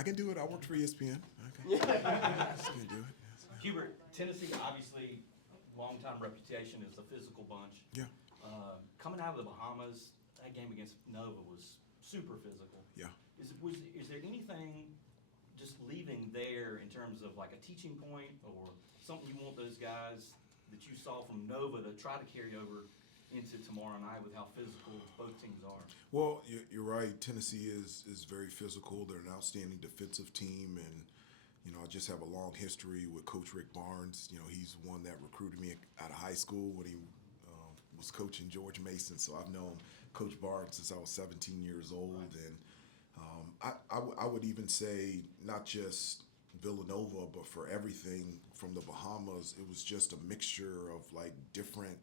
I can do it. I worked for ESPN. Okay. I can do it. Yes. Hubert, Tennessee, obviously, long-time reputation as a physical bunch. Yeah. Coming out of the Bahamas, that game against Nova was super physical. Yeah. Is there anything just leaving there in terms of like a teaching point or something you want those guys that you saw from Nova to try to carry over into tomorrow night with how physical both teams are? Well, you're right. Tennessee is very physical. They're an outstanding defensive team, and I just have a long history with Coach Rick Barnes. He's one that recruited me out of high school when he was coaching George Mason. So I've known Coach Barnes since I was 17 years old, and I would even say not just Villanova, but for everything from the Bahamas, it was just a mixture of like different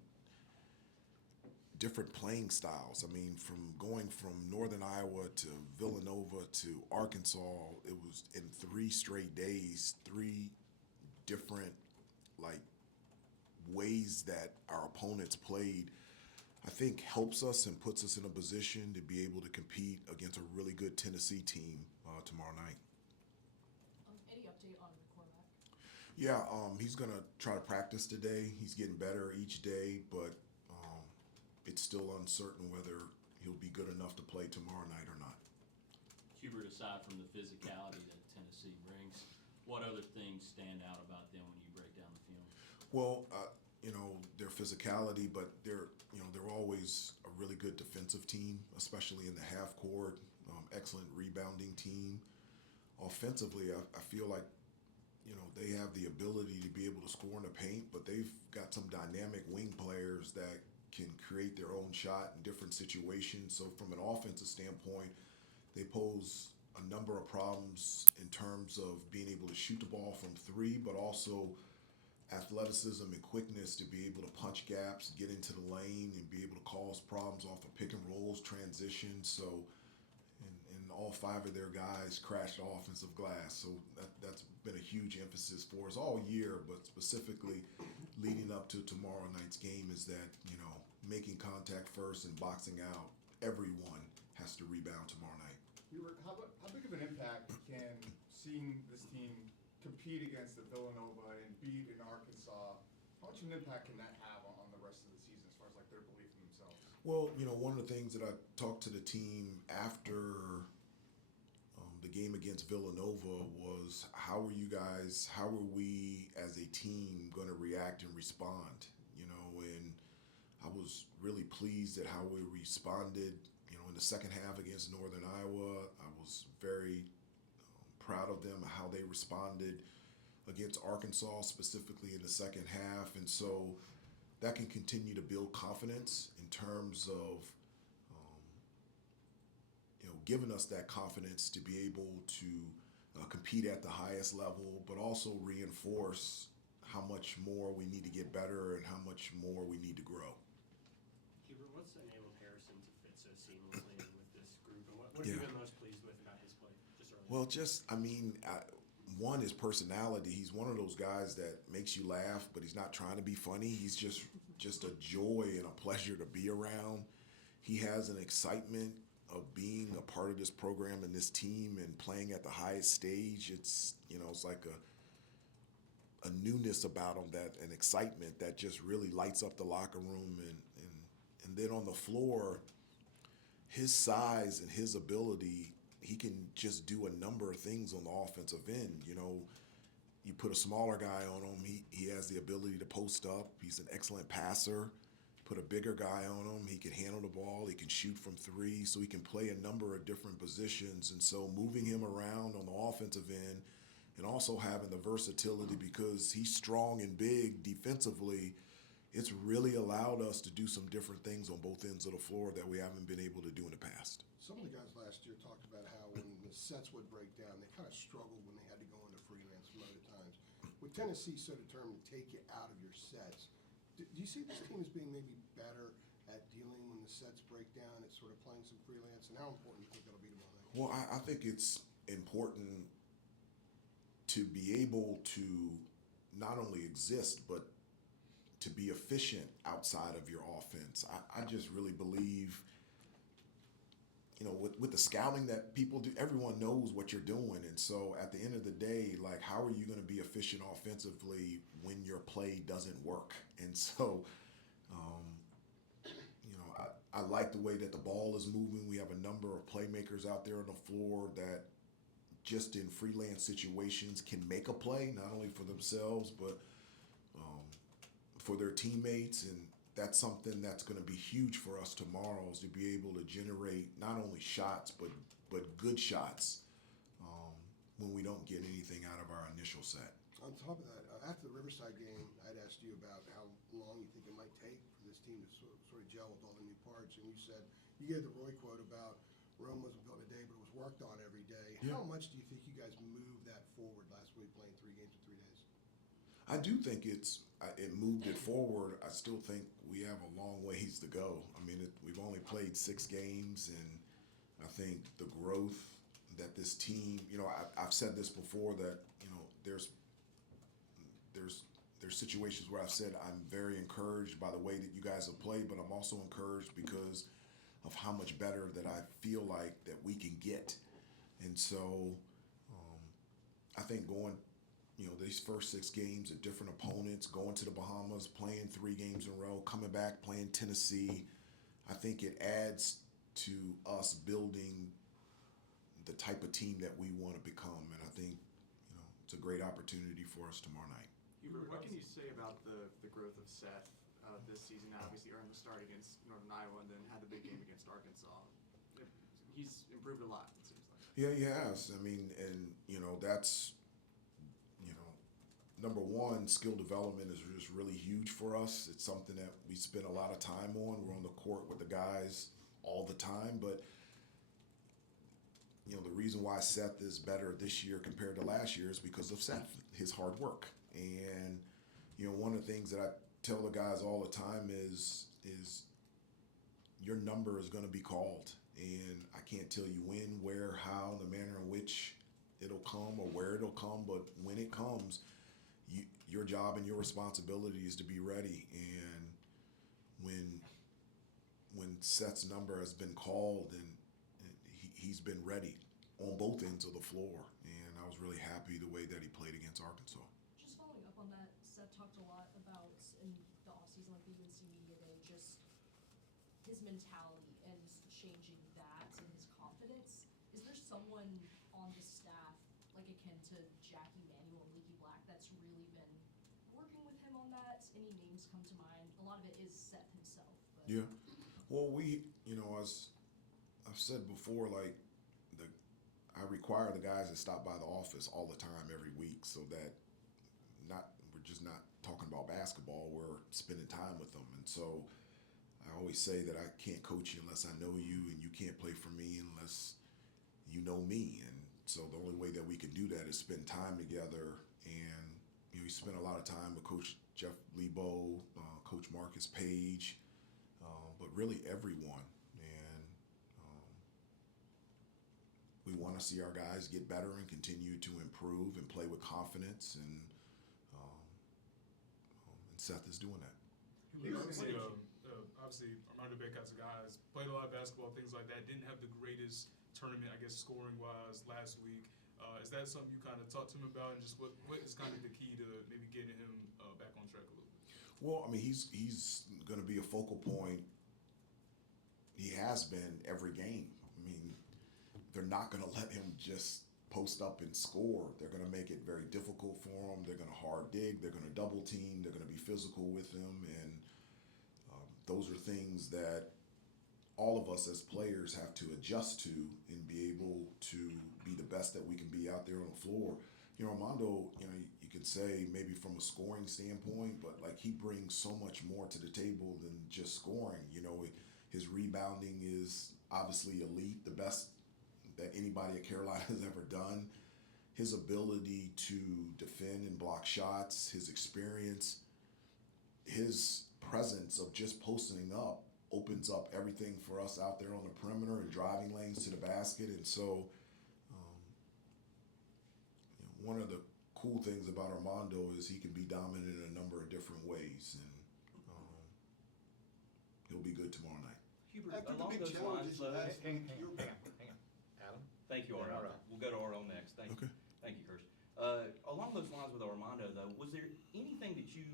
playing styles. I mean, from going from Northern Iowa to Villanova to Arkansas, it was in 3 straight days, 3 different like ways that our opponents played, I think helps us and puts us in a position to be able to compete against a really good Tennessee team tomorrow night. Any update on the quarterback? Yeah, he's going to try to practice today. He's getting better each day, but it's still uncertain whether he'll be good enough to play tomorrow night or not. Hubert, aside from the physicality that Tennessee brings, what other things stand out about them when you break down the film? Well, their physicality, but they're always a really good defensive team, especially in the half court. Excellent rebounding team. Offensively, I feel like they have the ability to be able to score in the paint, but they've got some dynamic wing players that can create their own shot in different situations. So from an offensive standpoint, they pose a number of problems in terms of being able to shoot the ball from 3, but also athleticism and quickness to be able to punch gaps, get into the lane, and be able to cause problems off of pick and rolls, transition. So, and all 5 of their guys crashed the offensive glass. So that's been a huge emphasis for us all year, but specifically leading up to tomorrow night's game is that, making contact first and boxing out, everyone has to rebound tomorrow night. How big of an impact can seeing this team compete against the Villanova and beat in Arkansas, how much of an impact can that have on the rest of the season as far as like their belief in themselves? Well, one of the things that I talked to the team after the game against Villanova was how are we as a team going to react and respond? And I was really pleased at how we responded, in the second half against Northern Iowa. I was very proud of them, how they responded against Arkansas, specifically in the second half. And so that can continue to build confidence in terms of, giving us that confidence to be able to compete at the highest level, but also reinforce how much more we need to get better and how much more we need to grow. Hubert, what's enabled Harrison to fit so seamlessly with this group, and what have you been most pleased with about his play just early? Well, one, his personality. He's one of those guys that makes you laugh, but he's not trying to be funny. He's just a joy and a pleasure to be around. He has an excitement of being a part of this program and this team and playing at the highest stage. It's it's like a newness about him, that an excitement that just really lights up the locker room, and then on the floor, his size and his ability, he can just do a number of things on the offensive end. You put a smaller guy on him, he has the ability to post up. He's an excellent passer. Put a bigger guy on him, he can handle the ball, he can shoot from 3, so he can play a number of different positions. And so moving him around on the offensive end and also having the versatility, because he's strong and big defensively, it's really allowed us to do some different things on both ends of the floor that we haven't been able to do in the past. Some of the guys last year talked about how when the sets would break down, they kind of struggled when they had to go into freelance mode at times. With Tennessee so determined to take you out of your sets, do you see this team as being maybe better at dealing when the sets break down, at sort of playing some freelance, and how important do you think that'll be tomorrow night? Well, I think it's important to be able to not only exist, but to be efficient outside of your offense. I just really believe with the scouting that people do, everyone knows what you're doing. And so at the end of the day, like, how are you going to be efficient offensively when your play doesn't work? And so, I like the way that the ball is moving. We have a number of playmakers out there on the floor that just in freelance situations can make a play, not only for themselves, but for their teammates. And that's something that's going to be huge for us tomorrow, is to be able to generate not only shots, but good shots when we don't get anything out of our initial set. On top of that, after the Riverside game, I'd asked you about how long you think it might take for this team to sort of gel with all the new parts, and you said, you gave the Roy quote about Rome wasn't built in a day, but it was worked on every day. Yeah. How much do you think you guys moved that forward last week, playing 3 games in 3 days? I do think it moved it forward. I still think we have a long ways to go. I mean, we've only played 6 games, and I think the growth that this team, I've said this before, that there's situations where I've said I'm very encouraged by the way that you guys have played, but I'm also encouraged because of how much better that I feel like that we can get. And so I think going, these first 6 games at different opponents, going to the Bahamas, playing 3 games in a row, coming back, playing Tennessee, I think it adds to us building the type of team that we want to become. And I think, it's a great opportunity for us tomorrow night. Hubert, what can you say about the growth of Seth this season? Obviously earned the start against Northern Iowa and then had the big game against Arkansas. He's improved a lot, it seems like. Yeah, he has. I mean, and, that's, number one, skill development is just really huge for us. It's something that we spend a lot of time on. We're on the court with the guys all the time, but the reason why Seth is better this year compared to last year is because of Seth, his hard work. And, one of the things that I tell the guys all the time is your number is going to be called. And I can't tell you when, where, how, the manner in which it'll come or where it'll come, but when it comes, your job and your responsibility is to be ready. And when Seth's number has been called, and he's been ready on both ends of the floor, and I was really happy the way that he played against Arkansas. Just following up on that, Seth talked a lot about in the offseason, like the UNC Media Day, just his mentality and changing that and his confidence. Is there someone on the staff, like akin to Jackie Manuel and Leaky Black, that's really been working with him on that? Any names come to mind? A lot of it is Seth himself. But Yeah. Well, as I've said before, like, I require the guys to stop by the office all the time every week, so that we're just not talking about basketball, we're spending time with them. And so I always say that I can't coach you unless I know you, and you can't play for me unless you know me. And so the only way that we can do that is spend time together. And we spent a lot of time with Coach Jeff Lebo, Coach Marcus Page, but really everyone. And we want to see our guys get better and continue to improve and play with confidence. And Seth is doing that. Obviously, Armando Beckat's guys played a lot of basketball, things like that. Didn't have the greatest tournament, I guess, scoring-wise last week. Is that something you kind of talked to him about, and just what is kind of the key to maybe getting him back on track a little bit? Well, I mean, he's going to be a focal point. He has been every game. I mean, they're not going to let him just post up and score. They're going to make it very difficult for him. They're going to hard dig. They're going to double team. They're going to be physical with him. And those are things that all of us as players have to adjust to and be able to be the best that we can be out there on the floor. Armando, you could say maybe from a scoring standpoint, but like, he brings so much more to the table than just scoring. His rebounding is obviously elite, the best that anybody at Carolina has ever done. His ability to defend and block shots, his experience, his presence of just posting up opens up everything for us out there on the perimeter and driving lanes to the basket. And so one of the cool things about Armando is he can be dominant in a number of different ways, and he'll be good tomorrow night. Hubert, After the along big those lines, challenges you though, had, Thank you, Arnold. Alright. We'll go to Arnold next. Thank you. Okay. Thank you, Kirsch. Along those lines with Armando, though, was there anything that you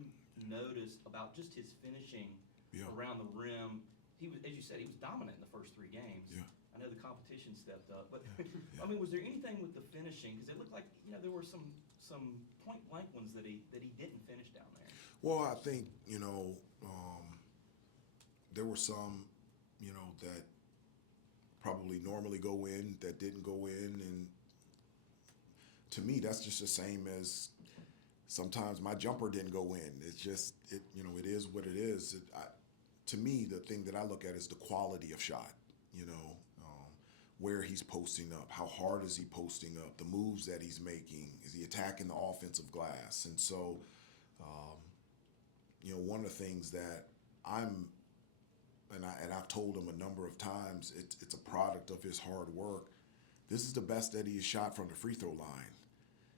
noticed about just his finishing Yeah. around the rim? He was, as you said, he was dominant in the first 3 games. Yeah. I know the competition stepped up, but Yeah. I mean, was there anything with the finishing? Because it looked like there were some point blank ones that he didn't finish down there. Well, I think, there were some, that probably normally go in that didn't go in. And to me, that's just the same as sometimes my jumper didn't go in. It's just, it is what it is. To me, the thing that I look at is the quality of shot, where he's posting up, how hard is he posting up, the moves that he's making, is he attacking the offensive glass? And so, one of the things that I've told him a number of times, it's a product of his hard work. This is the best that he has shot from the free throw line.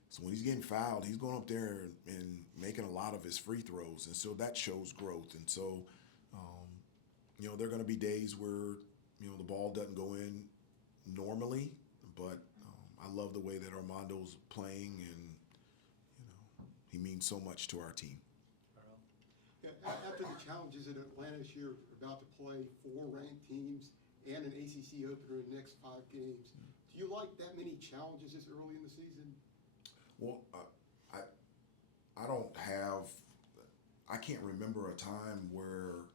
So when he's getting fouled, he's going up there and making a lot of his free throws, and so that shows growth. And so, there are going to be days where the ball doesn't go in normally, but I love the way that Armando's playing, and he means so much to our team. Yeah, after the challenges at Atlantis, you're about to play 4 ranked teams and an ACC opener in the next 5 games. Do you like that many challenges this early in the season? Well, I can't remember a time where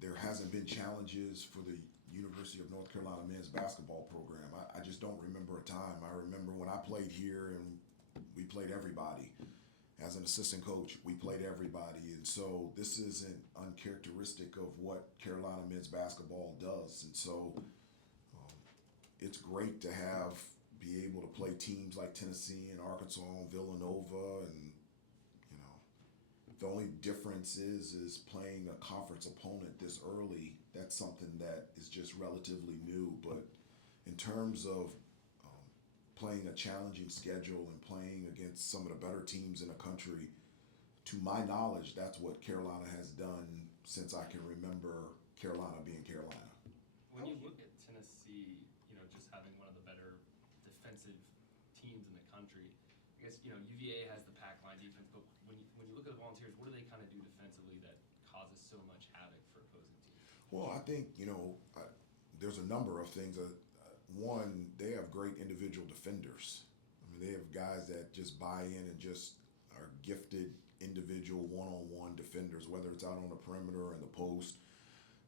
there hasn't been challenges for the University of North Carolina men's basketball program. I just don't remember a time. I remember when I played here and we played everybody. As an assistant coach, we played everybody. And so this isn't uncharacteristic of what Carolina men's basketball does. And so it's great to be able to play teams like Tennessee and Arkansas and Villanova. And, the only difference is playing a conference opponent this early. That's something that is just relatively new. But in terms of playing a challenging schedule and playing against some of the better teams in the country, to my knowledge, that's what Carolina has done since I can remember Carolina being Carolina. When you look at Tennessee, just having one of the better defensive teams in the country, I guess, UVA has the pack line defense, but when you look at the Volunteers, what do they kind of do defensively that causes so much havoc for opposing teams? Well, I think, there's a number of things. One, they have great individual defenders. I mean, they have guys that just buy in and just are gifted individual one-on-one defenders, whether it's out on the perimeter or in the post.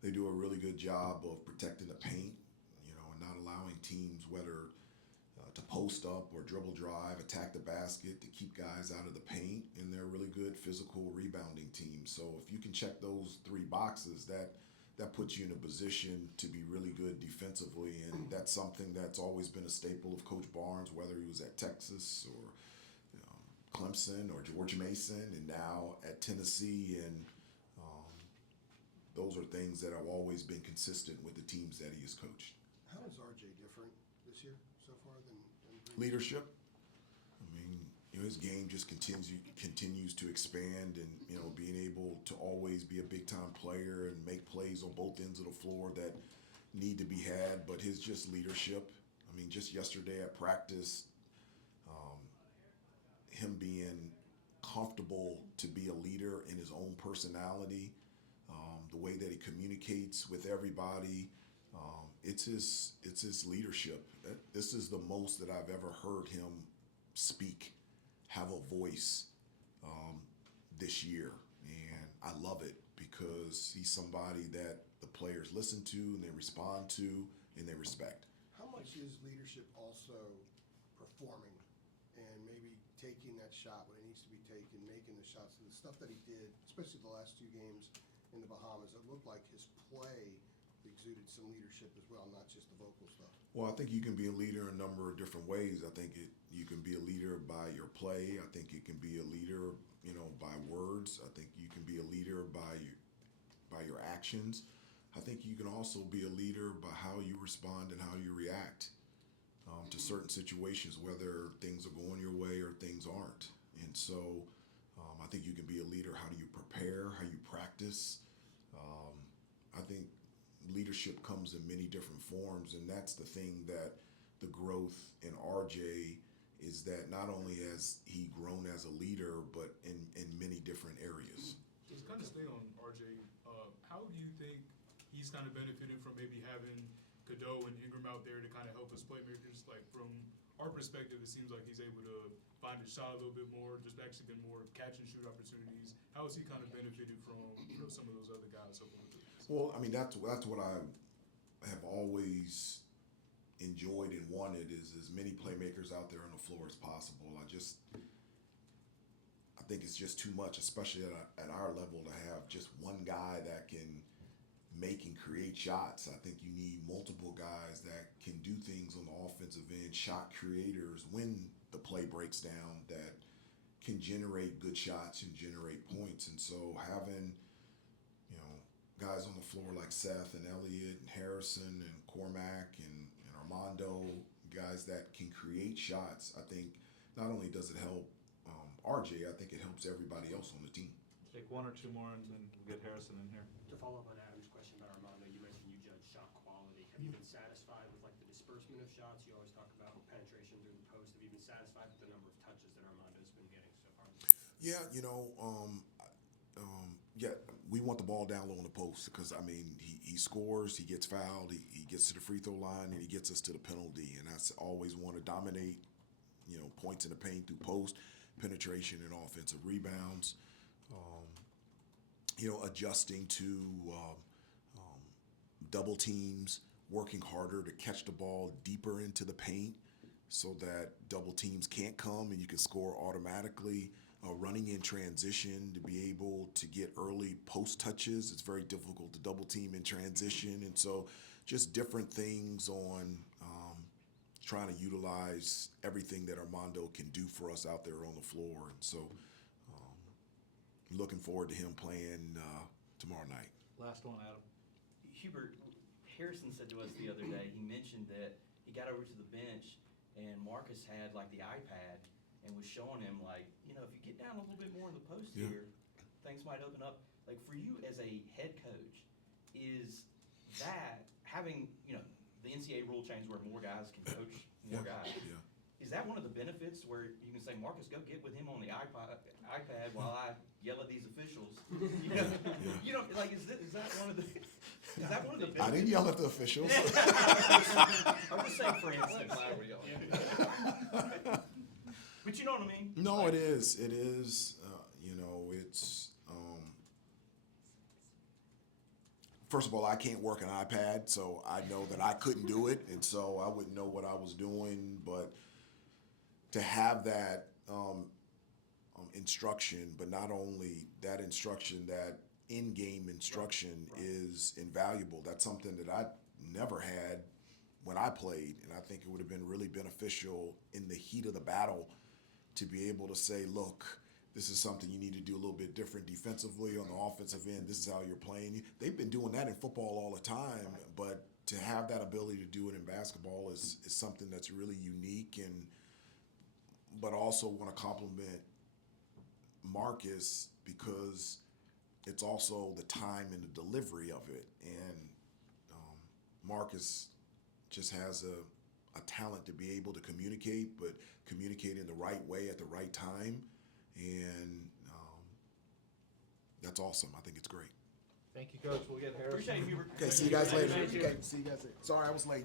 They do a really good job of protecting the paint, and not allowing teams, whether to post up or dribble drive, attack the basket, to keep guys out of the paint. And they're a really good physical rebounding team. So if you can check those 3 boxes, that puts you in a position to be really good defensively. And that's something that's always been a staple of Coach Barnes, whether he was at Texas or Clemson or George Mason, and now at Tennessee. And those are things that have always been consistent with the teams that he has coached. How is RJ different this year so far than previous? Leadership. I mean, his game just continues to expand, and being able to always be a big time player and make plays on both ends of the floor that need to be had. But his just leadership. I mean, just yesterday at practice, him being comfortable to be a leader in his own personality, the way that he communicates with everybody. It's his leadership. This is the most that I've ever heard him speak, have a voice this year. And I love it because he's somebody that the players listen to and they respond to and they respect. How much is leadership also performing and maybe taking that shot when it needs to be taken, making the shots, the stuff that he did, especially the last 2 games in the Bahamas? It looked like his play exuded some leadership as well, not just the vocal stuff. Well, I think you can be a leader in a number of different ways. I think you can be a leader by your play. I think you can be a leader, by words. I think you can be a leader by your actions. I think you can also be a leader by how you respond and how you react to certain situations, whether things are going your way or things aren't. And so I think you can be a leader. How do you prepare? How you practice? I think leadership comes in many different forms, and that's the thing that the growth in RJ is that not only has he grown as a leader, but in many different areas. Just kind of stay on RJ. How do you think he's kind of benefited from maybe having Cadeau and Ingram out there to kind of help us playmakers? Like from our perspective, it seems like he's able to find his shot a little bit more. There's actually been more catch and shoot opportunities. How has he kind of benefited from some of those other guys helping with it? Well, I mean that's what I have always enjoyed and wanted is as many playmakers out there on the floor as possible. I think it's just too much, especially at our level, to have just one guy that can make and create shots. I think you need multiple guys that can do things on the offensive end, shot creators when the play breaks down, that can generate good shots and generate points. And so having, guys on the floor like Seth and Elliott and Harrison and Cormac and Armando, guys that can create shots, I think not only does it help RJ, I think it helps everybody else on the team. Take one or two more and then we'll get Harrison in here. To follow up on Adam's question about Armando, you mentioned you judge shot quality. Have you been satisfied with like the disbursement of shots? You always talk about penetration through the post. Have you been satisfied with the number of touches that Armando's been getting so far? Yeah, we want the ball down low on the post because, I mean, he scores, he gets fouled, he gets to the free throw line, and he gets us to the penalty. And that's always want to dominate, points in the paint through post, penetration, and offensive rebounds. Adjusting to double teams, working harder to catch the ball deeper into the paint so that double teams can't come and you can score automatically. Running in transition to be able to get early post touches. It's very difficult to double team in transition. And so just different things on trying to utilize everything that Armando can do for us out there on the floor. And so looking forward to him playing tomorrow night. Last one, Adam. Hubert, Harrison said to us the other day, he mentioned that he got over to the bench and Marcus had like the iPad and was showing him like, if you get down a little bit more in the post here, things might open up. Like for you as a head coach, is that having, the NCAA rule change where more guys can coach more guys? Yeah. Is that one of the benefits where you can say, Marcus, go get with him on the iPad while I yell at these officials? You don't like. Is that one of the? Is that one of the benefits? I didn't yell at the officials. I'm just saying, for instance. But you know what I mean? No, like, it is. It is. It's. First of all, I can't work an iPad, so I know that I couldn't do it, and so I wouldn't know what I was doing. But to have that instruction, but not only that instruction, that in-game instruction is invaluable. That's something that I never had when I played, and I think it would have been really beneficial in the heat of the battle to be able to say, look, this is something you need to do a little bit different defensively on the offensive end. This is how you're playing. They've been doing that in football all the time, but to have that ability to do it in basketball is something that's really unique. But also want to compliment Marcus because it's also the time and the delivery of it. And Marcus just has a talent to be able to communicate, but communicate in the right way at the right time. And that's awesome. I think it's great. Thank you, Coach. We'll get Harrison. Appreciate it, Hubert. Okay, see you guys later. Okay, see you guys later. Sorry I was late.